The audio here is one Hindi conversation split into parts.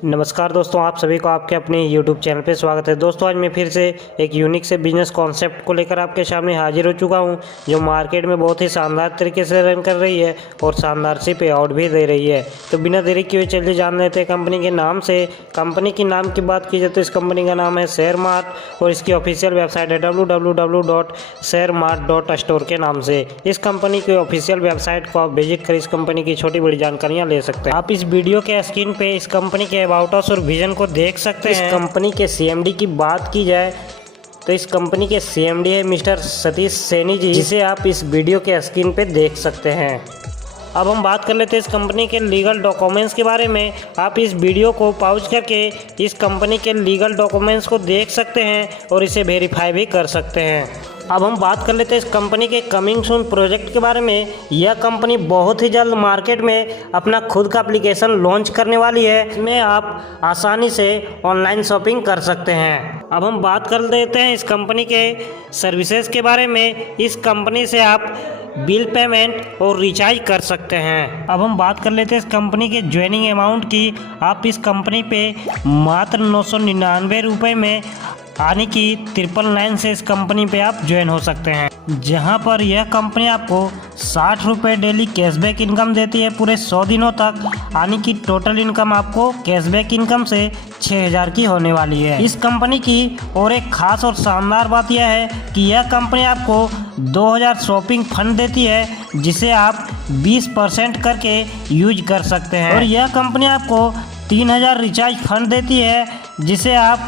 नमस्कार दोस्तों, आप सभी को आपके अपने YouTube चैनल पे स्वागत है। दोस्तों आज मैं फिर से एक यूनिक से बिजनेस कॉन्सेप्ट को लेकर आपके सामने हाजिर हो चुका हूं, जो मार्केट में बहुत ही शानदार तरीके से रन कर रही है और शानदार सी पे आउट भी दे रही है। तो बिना देरी किए चलिए जान लेते हैं कंपनी के नाम से। कंपनी के नाम की बात की जाए तो इस कंपनी का नाम है शेयरमार्ट और इसकी ऑफिशियल वेबसाइट है www.sharemart.store के नाम से। इस कंपनी की ऑफिशियल वेबसाइट को आप विजिट कर इस कंपनी की छोटी बड़ी जानकारियाँ ले सकते हैं। आप इस वीडियो के स्क्रीन पे इस कंपनी के अबाउट अस और विजन को देख सकते हैं। इस कंपनी के सीएमडी की बात की जाए तो इस कंपनी के सीएमडी है मिस्टर सतीश सैनी जी, जिसे आप इस वीडियो के स्क्रीन पे देख सकते हैं। अब हम बात कर लेते हैं इस कंपनी के लीगल डॉक्यूमेंट्स के बारे में। आप इस वीडियो को पॉज करके इस कंपनी के लीगल डॉक्यूमेंट्स को देख सकते हैं और इसे वेरीफाई भी कर सकते हैं। अब हम बात कर लेते हैं इस कंपनी के कमिंग सून प्रोजेक्ट के बारे में। यह कंपनी बहुत ही जल्द मार्केट में अपना खुद का एप्लीकेशन लॉन्च करने वाली है। इसमें आप आसानी से ऑनलाइन शॉपिंग कर सकते हैं। अब हम बात कर लेते हैं इस कंपनी के सर्विसेज के बारे में। इस कंपनी से आप बिल पेमेंट और रिचार्ज कर सकते हैं। अब हम बात कर लेते हैं इस कंपनी के ज्वाइनिंग अमाउंट की। आप इस कंपनी पे मात्र 999 रुपये में यानी कि 999 से इस कंपनी पे आप ज्वाइन हो सकते हैं, जहां पर यह कंपनी आपको 60 रुपये डेली कैशबैक इनकम देती है पूरे 100 दिनों तक। यानी कि टोटल इनकम आपको कैशबैक इनकम से 6000 की होने वाली है। इस कंपनी की और एक खास और शानदार बात यह है कि यह कंपनी आपको 2000 शॉपिंग फंड देती है, जिसे आप 20% करके यूज कर सकते हैं। और यह कंपनी आपको 3000 रिचार्ज फंड देती है, जिसे आप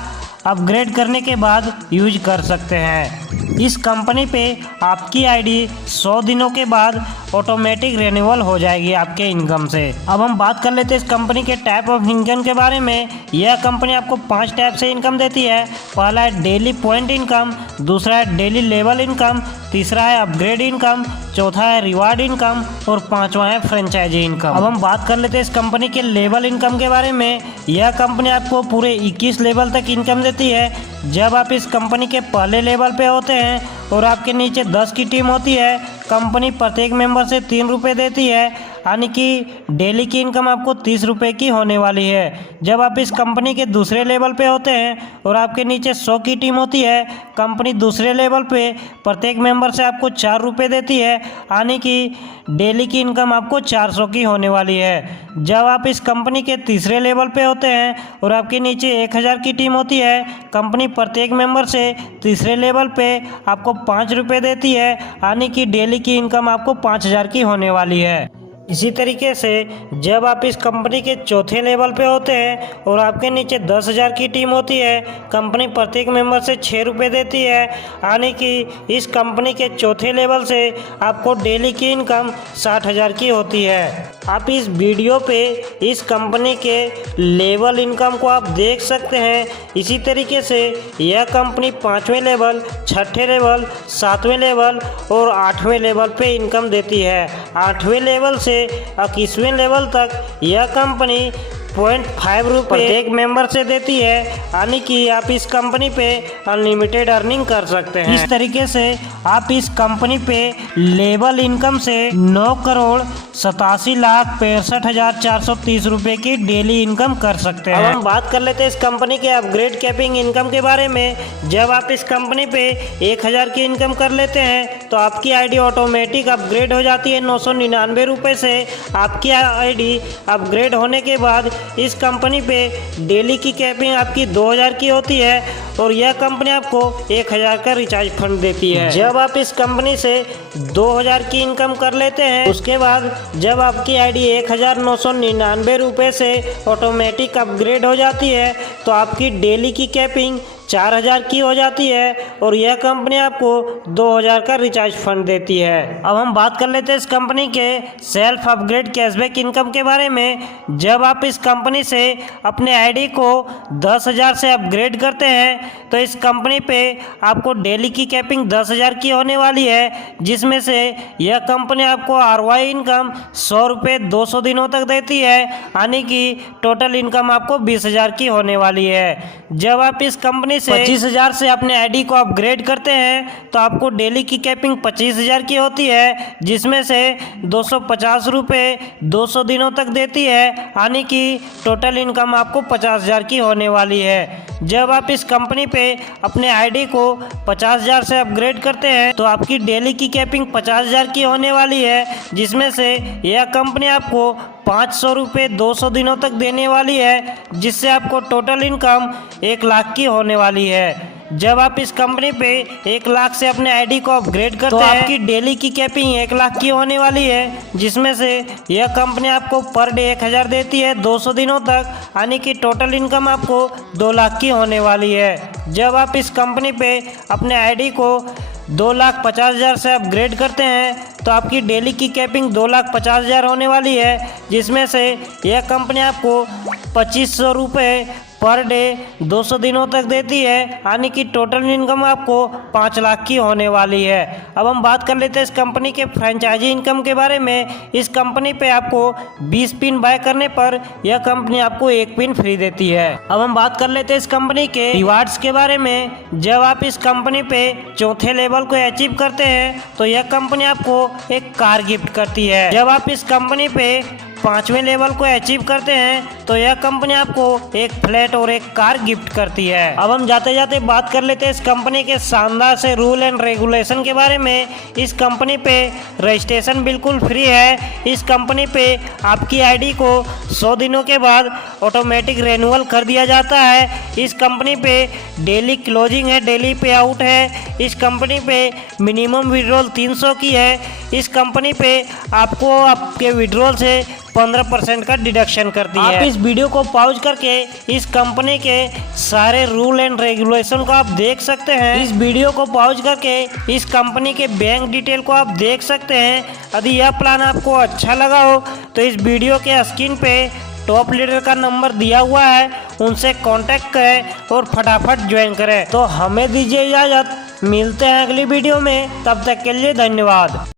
अपग्रेड करने के बाद यूज कर सकते हैं। इस कंपनी पे आपकी आईडी 100 दिनों के बाद ऑटोमेटिक रिन्यूअल हो जाएगी आपके इनकम से। अब हम बात कर लेते हैं इस कंपनी के टाइप ऑफ इनकम के बारे में। यह कंपनी आपको 5 टाइप से इनकम देती है। पहला है डेली पॉइंट इनकम, दूसरा है डेली लेवल इनकम, तीसरा है अपग्रेड इनकम, चौथा है रिवार्ड इनकम और पांचवा है फ्रेंचाइजी इनकम। अब हम बात कर लेते हैं इस कंपनी के लेवल इनकम के बारे में। यह कंपनी आपको पूरे 21 लेवल तक इनकम देती है। जब आप इस कंपनी के पहले लेवल पे होते हैं और आपके नीचे 10 की टीम होती है, कंपनी प्रत्येक मेंबर से 3 रुपये देती है, यानी कि डेली की इनकम आपको 30 रुपये की होने वाली है। जब आप इस कंपनी के दूसरे लेवल पे होते हैं और आपके नीचे 100 की टीम होती है, कंपनी दूसरे लेवल पे प्रत्येक मेंबर से आपको 4 रुपये देती है, यानी कि डेली की इनकम आपको 400 की होने वाली है। जब आप इस कंपनी के तीसरे लेवल पे होते हैं और आपके नीचे 1000 की टीम होती है, कंपनी प्रत्येक मेंबर से तीसरे लेवल पे आपको 5 रुपये देती है, यानी कि डेली की इनकम आपको 5000 की होने वाली है। इसी तरीके से जब आप इस कंपनी के चौथे लेवल पे होते हैं और आपके नीचे 10,000 की टीम होती है, कंपनी प्रत्येक मेंबर से 6 रुपये देती है, यानी कि इस कंपनी के चौथे लेवल से आपको डेली की इनकम 60,000 की होती है। आप इस वीडियो पे इस कंपनी के लेवल इनकम को आप देख सकते हैं। इसी तरीके से यह कंपनी 5वें लेवल, 6ठे लेवल, 7वें लेवल और 8वें लेवल पे इनकम देती है। 8वें लेवल से 21वें लेवल तक यह कंपनी 0.5 रुपये प्रत्येक मेंबर से देती है, यानी कि आप इस कंपनी पे अनलिमिटेड अर्निंग कर सकते हैं। इस तरीके से आप इस कंपनी पे लेवल इनकम से 9,87,65,430 रुपये की डेली इनकम कर सकते हैं। अब हम बात कर लेते हैं इस कंपनी के अपग्रेड कैपिंग इनकम के बारे में। जब आप इस कंपनी पे 1000 की इनकम कर लेते हैं तो आपकी आईडी ऑटोमेटिक अपग्रेड हो जाती है 999 रुपये से। आपकी आईडी अपग्रेड होने के बाद इस कंपनी पे डेली की कैपिंग आपकी 2000 की होती है और यह कंपनी आपको 1000 का रिचार्ज फंड देती है। जब आप इस कंपनी से 2000 की इनकम कर लेते हैं, उसके बाद जब आपकी आईडी 1999 रुपये से ऑटोमेटिक अपग्रेड हो जाती है तो आपकी डेली की कैपिंग 4000 की हो जाती है और यह कंपनी आपको 2000 का रिचार्ज फंड देती है। अब हम बात कर लेते हैं इस कंपनी के सेल्फ अपग्रेड कैशबैक इनकम के बारे में। जब आप इस कंपनी से अपने आईडी को 10,000 से अपग्रेड करते हैं तो इस कंपनी पे आपको डेली की कैपिंग 10,000 की होने वाली है, जिसमें से यह कंपनी आपको आरओआई इनकम 100 रुपये 200 दिनों तक देती है, यानी कि टोटल इनकम आपको 20,000 की होने वाली है। जब आप इस कंपनी से 25,000 से अपने आईडी को अपग्रेड करते हैं तो आपको डेली की कैपिंग 25,000 की होती है, जिसमें से 250 रुपये 200 दिनों तक देती है, यानी कि टोटल इनकम आपको 50,000 की होने वाली है। जब आप इस कंपनी पे अपने आईडी को 50,000 से अपग्रेड करते हैं तो आपकी डेली की कैपिंग 50,000 की होने वाली है, जिसमें से यह कंपनी आपको 500 रुपये 200 दिनों तक देने वाली है, जिससे आपको टोटल इनकम 1 लाख की होने वाली है। जब आप इस कंपनी पे 1 लाख से अपने आईडी को अपग्रेड करते हैं तो आपकी डेली की कैपिंग 1 लाख की होने वाली है, जिसमें से यह कंपनी आपको पर डे 1,000 देती है 200 दिनों तक, यानी कि टोटल इनकम आपको 2 लाख की होने वाली है। जब आप इस कंपनी पे अपने आईडी को 2,50,000 से अपग्रेड करते हैं तो आपकी डेली की कैपिंग 2,50,000 होने वाली है, जिसमें से यह कंपनी आपको 2,500 रुपये पर डे 200 दिनों तक देती है, यानी कि टोटल इनकम आपको 5 लाख की होने वाली है। अब हम बात कर लेते हैं इस कंपनी के फ्रेंचाइजी इनकम के बारे में। इस कंपनी पे आपको 20 पिन बाय करने पर यह कंपनी आपको 1 पिन फ्री देती है। अब हम बात कर लेते हैं इस कंपनी के रिवार्ड्स के बारे में। जब आप इस कंपनी पे 4थे लेवल को अचीव करते हैं तो यह कंपनी आपको एक कार गिफ्ट करती है। जब आप इस कंपनी पे 5वें लेवल को अचीव करते हैं तो यह कंपनी आपको एक फ्लैट और एक कार गिफ्ट करती है। अब हम जाते जाते बात कर लेते हैं इस कंपनी के शानदार से रूल एंड रेगुलेशन के बारे में। इस कंपनी पे रजिस्ट्रेशन बिल्कुल फ्री है। इस कंपनी पे आपकी आईडी को 100 दिनों के बाद ऑटोमेटिक रेन्यूअल कर दिया जाता है। इस कंपनी पे डेली क्लोजिंग है, डेली पे आउट है। इस कंपनी पे मिनिमम विड्रॉल 300 की है। इस कंपनी पे आपको आपके विड्रॉल से 15% का डिडक्शन करती है। आप इस वीडियो को पॉज करके इस कंपनी के सारे रूल एंड रेगुलेशन को आप देख सकते हैं। इस वीडियो को पॉज करके इस कंपनी के बैंक डिटेल को आप देख सकते हैं। यदि यह प्लान आपको अच्छा लगा हो तो इस वीडियो के स्क्रीन पे टॉप लीडर का नंबर दिया हुआ है, उनसे कांटेक्ट करें और फटाफट ज्वाइन करें। तो हमें दीजिए इजाज़त, मिलते हैं अगली वीडियो में, तब तक के लिए धन्यवाद।